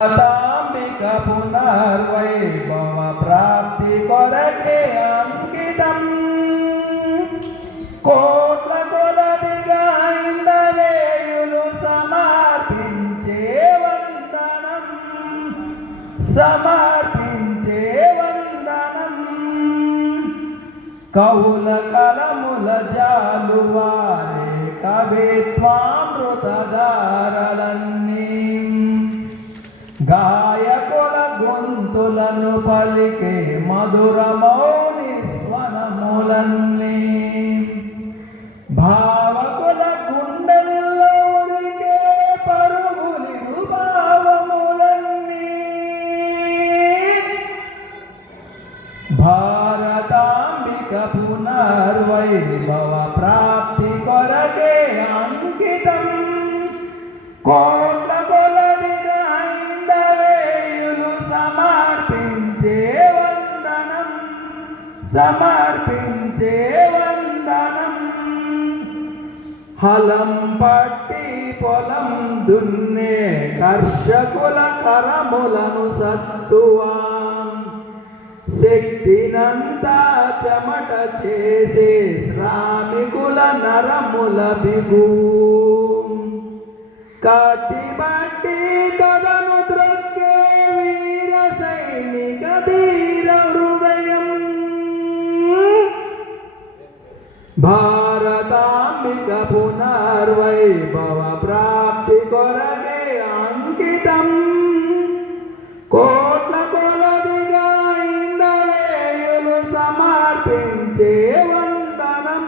तांबिक पुनर्वैभव प्राप्ति कोरके अंकितं कोट्ల కొలదిగా ఇంద్రవేయులు సమర్పించే వందనం కవుల కలముల జాలువారే కవిత్వామృతధారలన్నీ గాయకుల గొంతులను పలికే మధుర మౌని స్వనములన్నీ భావకుల గుండెల్లో ఉరికే పరుగులిడు భావములన్నీ భారతాంబిక పునర్వైభవ ప్రాప్తి కొరకే అంకితం కోట్ల కొలదిగా ఇంద్రవేయులు సమర్పించే వందనం హలం పట్టి పొలం దున్నే కర్షకుల కరములను సత్తువా శక్తినంతా చెమట చేసే శ్రామికుల నరముల బిగు కట్టిబట్టి కథను త్రొక్కే వీర సైనిక ధీర హృదయం భారతాంబిక పునర్వైభవ ప్రాప్తి కొరకే అంకితం కోట్ల కొలదిగా ఇంద్రవేయులు సమర్పించే వందనం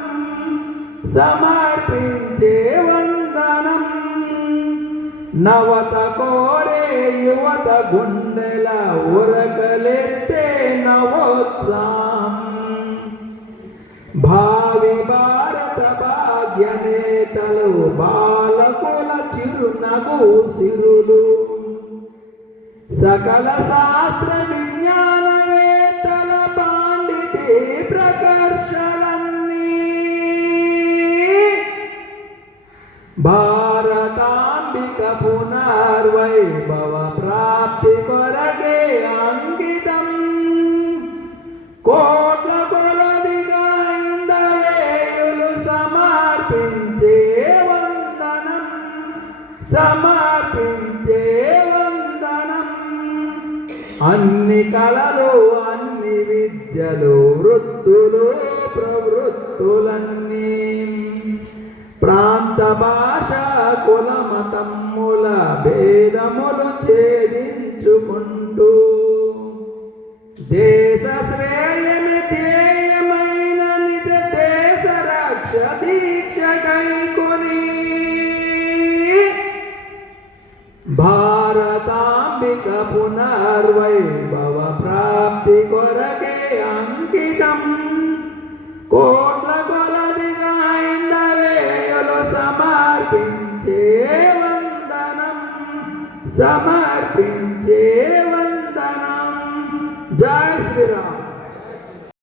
నవత కోరే యువత గుండెల ఉరకలెత్తే నవోత్సాహం భావి భారత భాగ్య నేతలు బాలకుల చిరునగు సిరులు సకల శాస్త్ర విజ్ఞానవేత్తల పాండితి ప్రకర్షలన్నీ భారతాంబిక పునర్వైభవ ప్రాప్తి కొరకే అంకితం కోట్ల కొలదిగా ఇంద్రవేయులు సమర్పించే వందనం అన్ని కళలు అన్ని విద్యలు వృత్తులు ప్రవృత్తులన్నీ ప్రాంత భాష కుల మతముల భేదములు ఛేదించుకుంటూ దేశ శ్రేయమి ధ్యేయమైన నిజ దేశ రక్ష దీక్ష కైకొని భారతాంబిక పునర్వైభవ ప్రాప్తి కొరకే అంకితం కోట్ల కొలదిగా ఇంద్రవేయులు సమర్పించే వందనం జై శ్రీరామ్.